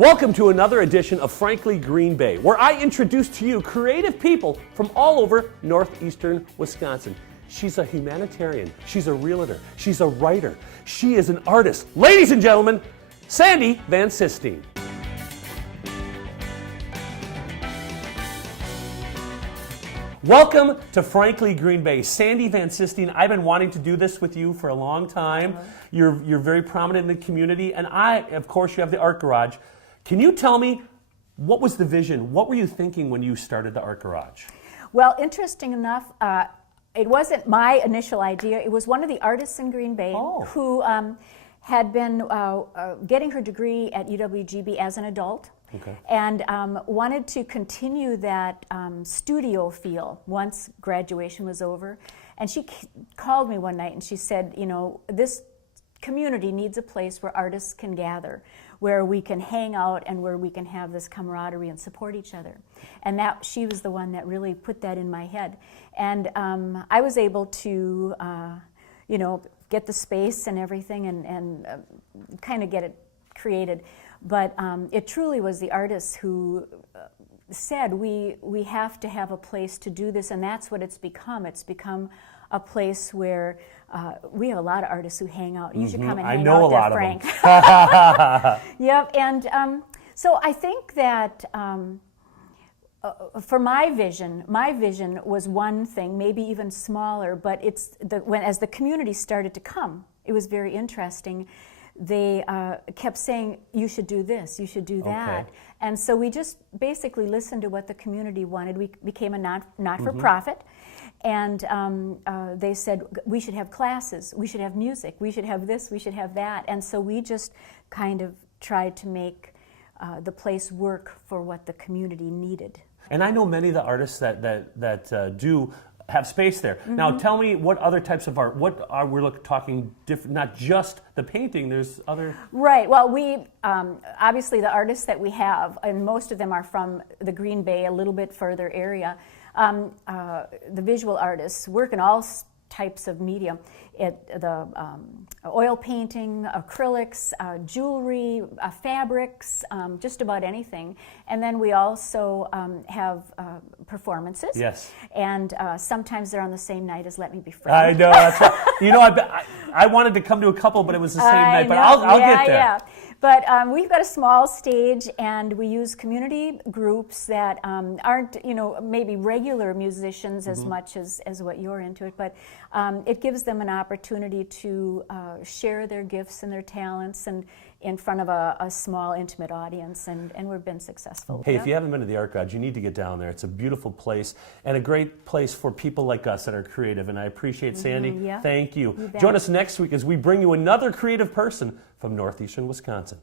Welcome to another edition of Frankly Green Bay, where I introduce to you creative people from all over northeastern Wisconsin. She's a humanitarian, she's a realtor, she's a writer, she is an artist. Ladies and gentlemen, Sandi Van Sistine. Welcome to Frankly Green Bay. Sandi Van Sistine, I've been wanting to do this with you for a long time. You're very prominent in the community, and of course, you have the art garage. Can you tell me, what was the vision? What were you thinking when you started the art garage? Well, interesting enough, it wasn't my initial idea. It was one of the artists in Green Bay who had been getting her degree at UWGB as an adult. Okay. And wanted to continue that studio feel once graduation was over. And she called me one night and she said, you know, this community needs a place where artists can gather, where we can hang out and where we can have this camaraderie and support each other. And that she was the one that really put that in my head. And I was able to, you know, get the space and everything and kind of get it created. But it truly was the artists who said we have to have a place to do this, and that's what it's become. It's become a place where we have a lot of artists who hang out. You should come and hang out there, Frank. Yep, and so I think that for my vision was one thing, maybe even smaller, but it's as the community started to come, it was very interesting. They kept saying, you should do this, you should do that. Okay. And so we just basically listened to what the community wanted. We became a not-for-profit. And they said, we should have classes, we should have music, we should have this, we should have that. And so we just kind of tried to make the place work for what the community needed. And I know many of the artists that do have space there. Mm-hmm. Now tell me, what other types of art, we're talking different, not just the painting, there's other... Right, well we, obviously the artists that we have, and most of them are from the Green Bay, a little bit further area, the visual artists work in all types of media. The oil painting, acrylics, jewelry, fabrics, just about anything. And then we also have performances. Yes. And sometimes they're on the same night as Let Me Be Friends. I know, that's right. You know, I wanted to come to a couple, but it was the same night. But I'll get there. Yeah. But we've got a small stage, and we use community groups that aren't, you know, maybe regular musicians as much as what you're into it, but it gives them an opportunity to share their gifts and their talents and in front of a small, intimate audience, and we've been successful. Hey, if you haven't been to the Art Garage, you need to get down there. It's a beautiful place and a great place for people like us that are creative, and I appreciate Sandi. Yeah. Thank you. Join us next week as we bring you another creative person from northeastern Wisconsin.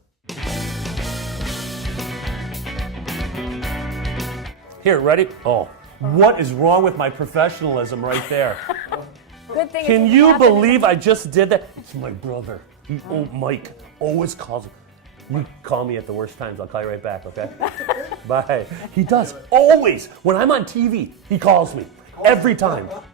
Here, ready? Oh, what is wrong with my professionalism right there? Good thing. Can you believe I just did that? It's my brother. Mike always calls me. You call me at the worst times. I'll call you right back, okay? Bye. He does. Always. When I'm on TV, he calls me. Every time.